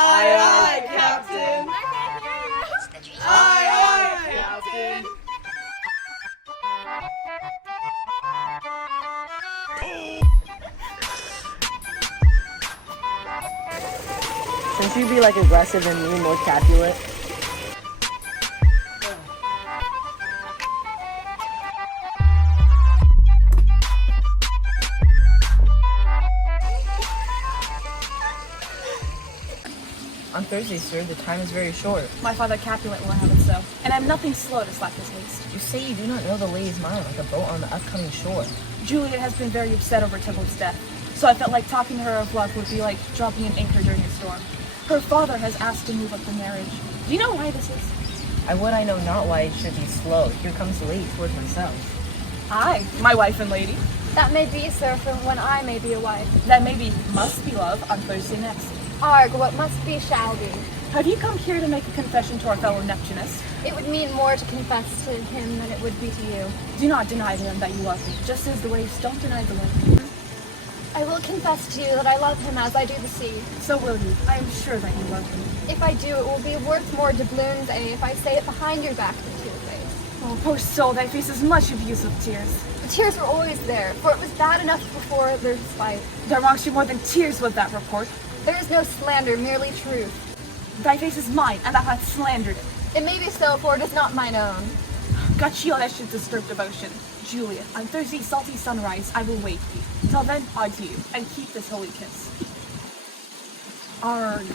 Aye, aye, Captain. Aye, aye, Captain. Shouldn't you be like aggressive and mean, more Capulet? On Thursday, sir, the time is very short. My father Capulet will have it so, and I'm nothing slow to slap his waist. You say you do not know the lady's mind like a boat on the upcoming shore. Juliet has been very upset over Tybalt's death, so I felt like talking to her of love would be like dropping an anchor during a storm. Her father has asked to move up the marriage. Do you know why this is? I know not why it should be slow. Here comes the lady towards myself. Aye, my wife and lady. That may be, sir, for when I may be a wife. That maybe must be love on Thursday next. Arg, what must be shall be. Have you come here to make a confession to our fellow Neptunus? It would mean more to confess to him than it would be to you. Do not deny to him that you love him, just as the waves don't deny the wind. I will confess to you that I love him as I do the sea. So will you. I am sure that you love him. If I do, it will be worth more doubloons, if I say it behind your back than to your face. Oh, poor soul, thy face is much abused with tears. The tears were always there, for it was bad enough before their spite. There wrongs you more than tears with that report. There is no slander, merely truth. Thy face is mine, and thou hast slandered it. It may be so, for it is not mine own. God shield that should disturb devotion. Juliet, on Thursday salty sunrise, I will wake thee. Till then, adieu, and keep this holy kiss. Arg.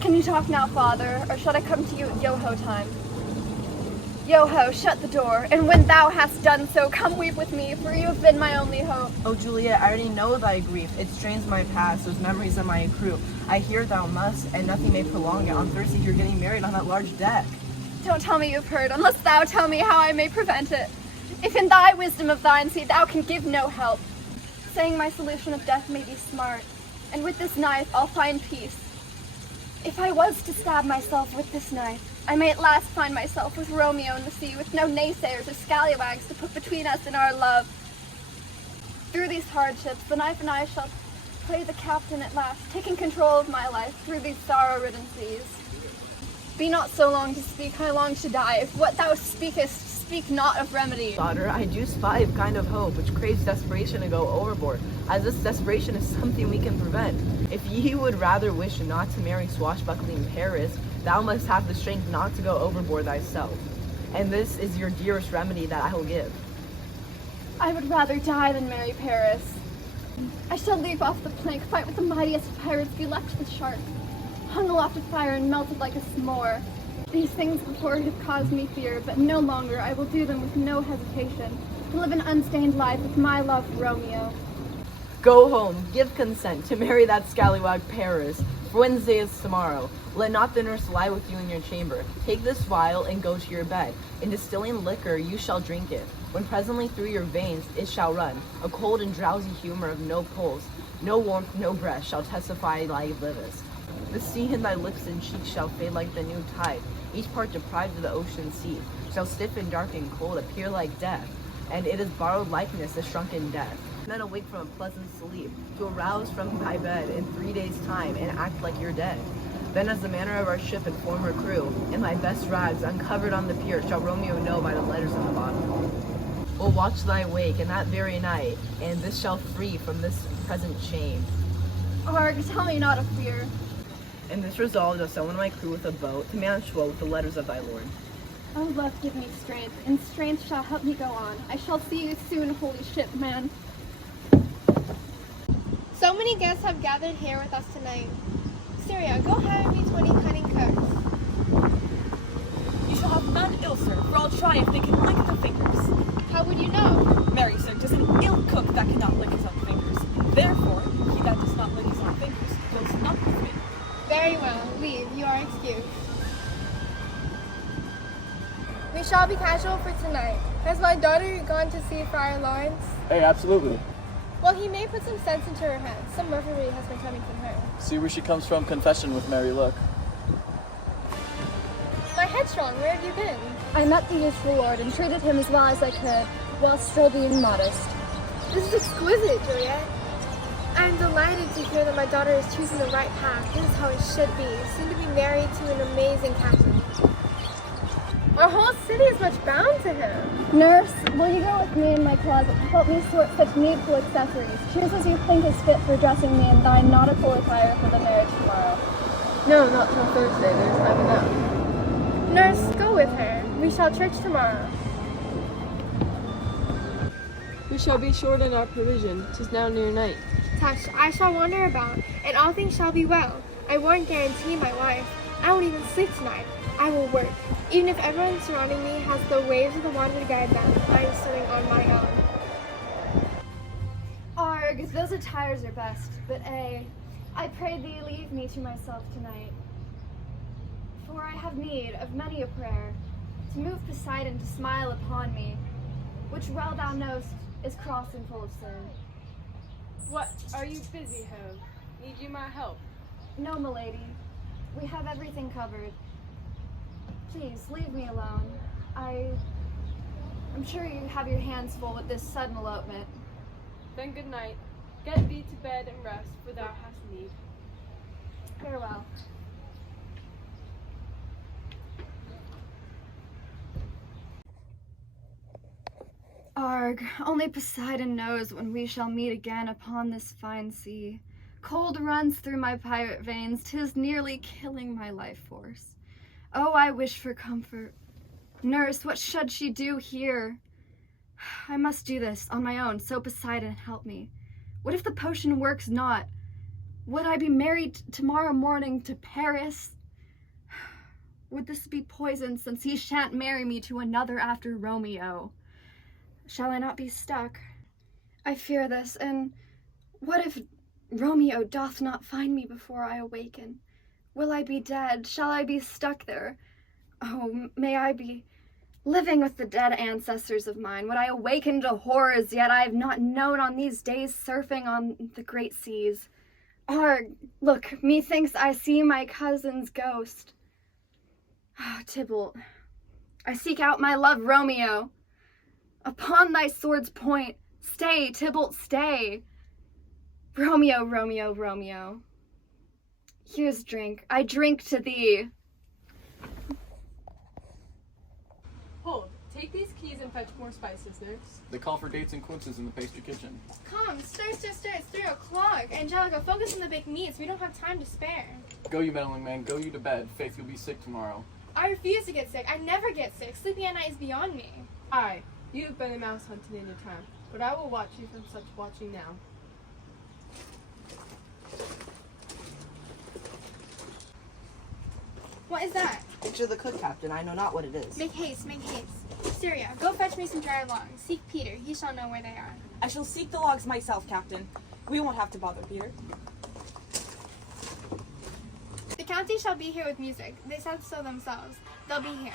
Can you talk now, father, or should I come to you at yo-ho time? Yo-ho, shut the door, and when thou hast done so, come weep with me, for you have been my only hope. Oh, Juliet, I already know thy grief. It strains my past, those memories of my accrue. I hear thou must, and nothing may prolong it. On Thursday, you're getting married on that large deck. Don't tell me you've heard, unless thou tell me how I may prevent it. If in thy wisdom of thine see thou can give no help, saying my solution of death may be smart, and with this knife I'll find peace. If I was to stab myself with this knife, I may at last find myself with Romeo in the sea, with no naysayers or scallywags to put between us and our love. Through these hardships, the knife and I shall play the captain at last, taking control of my life through these sorrow-ridden seas. Be not so long to speak, I long to die. If what thou speakest, speak not of remedy. Daughter, I do spy a kind of hope which craves desperation to go overboard, as this desperation is something we can prevent. If ye would rather wish not to marry swashbuckling Paris, thou must have the strength not to go overboard thyself. And this is your dearest remedy that I will give. I would rather die than marry Paris. I shall leap off the plank, fight with the mightiest of pirates, be left with shark, hung aloft of fire and melted like a s'more. These things before have caused me fear, but no longer. I will do them with no hesitation, to live an unstained life with my loved Romeo. Go home, give consent to marry that scallywag Paris. For Wednesday is tomorrow. Let not the nurse lie with you in your chamber. Take this vial and go to your bed. In distilling liquor you shall drink it. When presently through your veins it shall run, a cold and drowsy humor of no pulse, no warmth, no breath shall testify thy livest. The sea in thy lips and cheeks shall fade like the new tide. Each part deprived of the ocean sea shall stiff and dark and cold appear like death, and it is borrowed likeness of shrunken death. Then awake from a pleasant sleep, to arouse from thy bed in 3 days' time, and act like you're dead. Then as the manner of our ship and former crew, in thy best rags, uncovered on the pier, shall Romeo know by the letters in the bottom. We'll watch thy wake in that very night, and this shall free from this present shame. Arg, tell me not of fear. And this resolved, I'll summon my crew with a boat, to manage well with the letters of thy lord. O love, give me strength, and strength shall help me go on. I shall see you soon, holy shipman. So many guests have gathered here with us tonight. Syria, go hire me 20 cunning cooks. You shall have none ill, sir, for I'll try if they can lick the fingers. How would you know? Marry, sir, 'tis an ill cook that cannot lick his own fingers. Therefore, he that does not lick his own fingers goes not with me. Very well, leave, you are excused. We shall be casual for tonight. Has my daughter gone to see Friar Laurence? Hey, absolutely. Well, he may put some sense into her head. Some revelry has been coming from her. See where she comes from, confession with merry look. My headstrong, where have you been? I met the youthful lord and treated him as well as I could, while still being modest. This is exquisite, Juliet. I'm delighted to hear that my daughter is choosing the right path. This is how it should be. Soon to be married to an amazing captain. Our whole city is much bound to him. Nurse, will you go with me in my closet to help me sort such needful accessories? Choose as you think is fit for dressing me in thy nautical attire for the marriage tomorrow. No, not till Thursday. There's time enough. Nurse, go with her. We shall church tomorrow. We shall be short in our provision. 'Tis now near night. Tush, I shall wander about, and all things shall be well. I won't guarantee my wife. I won't even sleep tonight. I will work. Even if everyone surrounding me has the waves of the water to guide them, I am swimming on my own. Arg, those attires are best, but I pray thee leave me to myself tonight. For I have need of many a prayer, to move Poseidon to smile upon me, which well thou knowst is cross and full of sin. What? Are you busy, Ho? Need you my help? No, milady. We have everything covered. Please, leave me alone. I'm sure you have your hands full with this sudden elopement. Then good night. Get thee to bed and rest, for thou hast need. Farewell. Arg, only Poseidon knows when we shall meet again upon this fine sea. Cold runs through my pirate veins, 'tis nearly killing my life force. Oh, I wish for comfort. Nurse, what should she do here? I must do this on my own, so Poseidon help me. What if the potion works not? Would I be married tomorrow morning to Paris? Would this be poison, since he shan't marry me to another after Romeo? Shall I not be stuck? I fear this, and what if Romeo doth not find me before I awaken? Will I be dead? Shall I be stuck there? Oh, may I be living with the dead ancestors of mine? Would I awaken to horrors yet I have not known on these days surfing on the great seas? Arg, look, methinks I see my cousin's ghost. Ah, Tybalt, I seek out my love Romeo. Upon thy sword's point, stay, Tybalt, stay. Romeo, Romeo, Romeo. Here's drink. I drink to thee. Hold. Take these keys and fetch more spices, nurse. They call for dates and quinces in the pastry kitchen. Come, stir. It's 3 o'clock. Angelica, focus on the big meats. We don't have time to spare. Go, you meddling man. Go you to bed. Faith, you'll be sick tomorrow. I refuse to get sick. I never get sick. Sleeping at night is beyond me. Aye, you've been a mouse hunting in your time, but I will watch you from such watching now. What is that? Picture the cook, Captain. I know not what it is. Make haste. Syria, go fetch me some dry logs. Seek Peter. He shall know where they are. I shall seek the logs myself, Captain. We won't have to bother Peter. The county shall be here with music. They said so themselves. They'll be here.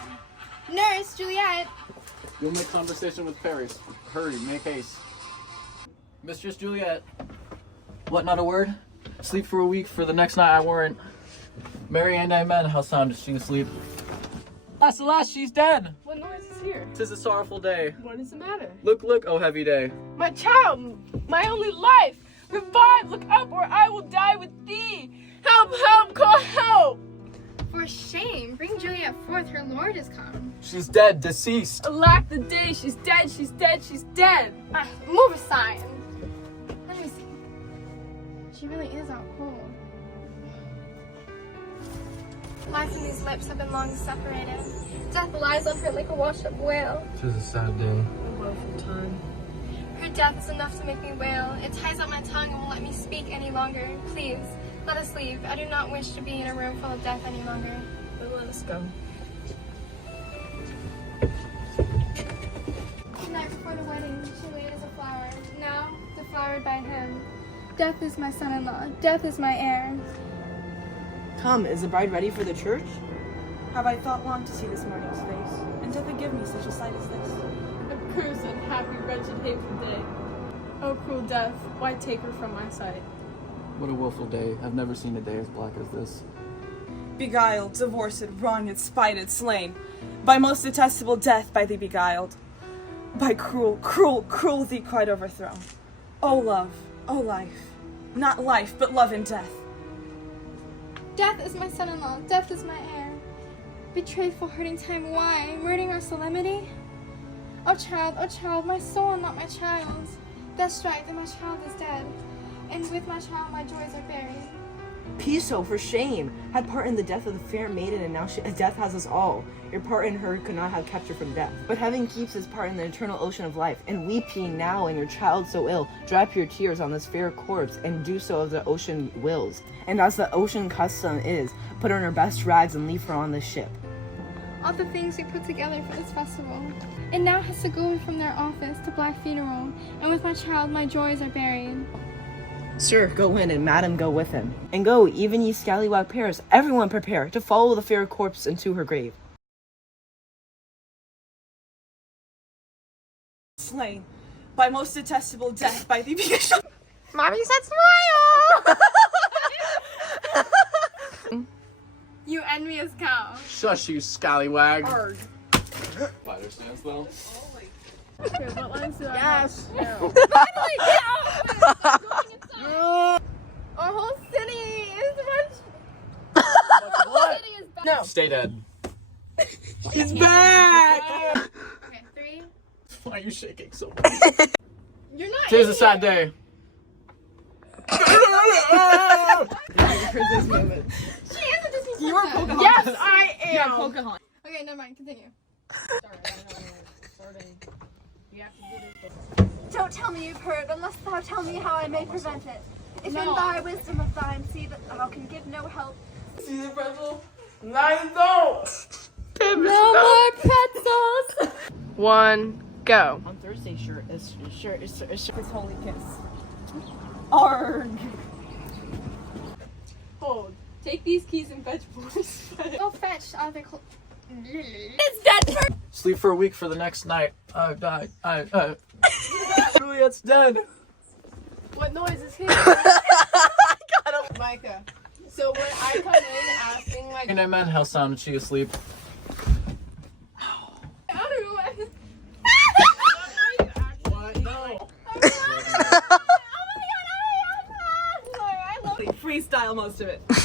Nurse, Juliet! You'll make conversation with Paris. Hurry, make haste. Mistress Juliet. What, not a word? Sleep for a week, for the next night I warrant. Mary and Amen, how sound is she asleep? Alas, she's dead! What noise is here? 'Tis a sorrowful day. What is the matter? Look, oh heavy day. My child, my only life! Revive, look up, or I will die with thee! Help, call help! For shame, bring Juliet forth. Her lord is come. She's dead, deceased. Alack the day, she's dead! Move aside. Let me see. She really is out cold. Life and these lips have been long separated. Death lies on her like a washed-up whale. 'Tis a sad day. A woeful time. Her death is enough to make me wail. It ties up my tongue and won't let me speak any longer. Please, let us leave. I do not wish to be in a room full of death any longer. But let us go. The night before the wedding, she laid as a flower. Now, deflowered by him. Death is my son-in-law. Death is my heir. Come, is the bride ready for the church? Have I thought long to see this morning's face, and to forgive me such a sight as this? A cursed, unhappy, wretched, hateful day. O cruel death, why take her from my sight? What a woeful day. I've never seen a day as black as this. Beguiled, divorced, wronged, spited, slain, by most detestable death by thee beguiled, by cruel thee quite overthrown. O love, O life, Not life, but love and death. Death is my son-in-law. Death is my heir. Betrayed for hurting time. Why? Murdering our solemnity? Oh child, my soul, not my child's. Death strike, and my child is dead. And with my child, my joys are buried. Piso, for shame! Had part in the death of the fair maiden, and now death has us all. Your part in her could not have kept her from death. But heaven keeps his part in the eternal ocean of life. And weeping now, and your child so ill, drop your tears on this fair corpse, and do so as the ocean wills. And as the ocean custom is, put her in her best rags and leave her on this ship. All the things we put together for this festival. And now has to go from their office to black funeral. And with my child, my joys are buried. Sir, go in, and madam, go with him. And go, even ye scallywag pairs, everyone prepare to follow the fair corpse into her grave. Slain by most detestable death by the Mommy said smile! You envious cow. Shush, you scallywag. Arg. Ladder stands though. Okay, what lines do I Yes. Finally, get out of it! I'm going inside. Our whole city is much. What? City is back. No. Stay dead. He's back! Okay, 3. Why are you shaking so much? You're not. Today's a sad day. She is a Disney princess. You are Pocahontas. Yes, I am. Yeah, Pocahontas. Okay, never mind. Continue. Don't tell me you've heard, unless thou tell me how I may prevent it. If in thy wisdom of thine see that thou can give no help. See the pretzel? No, you don't. No more pretzels! 1, go. On Thursday, it's His holy kiss. Arg. Hold. Take these keys and fetch Boris. Go fetch out of their clothes. It's dead for Sleep for a week for the next night. Juliet's dead. What noise is here? Micah. So when I come in asking like, And I meant how sounded she asleep? What? No. Freestyle most of it.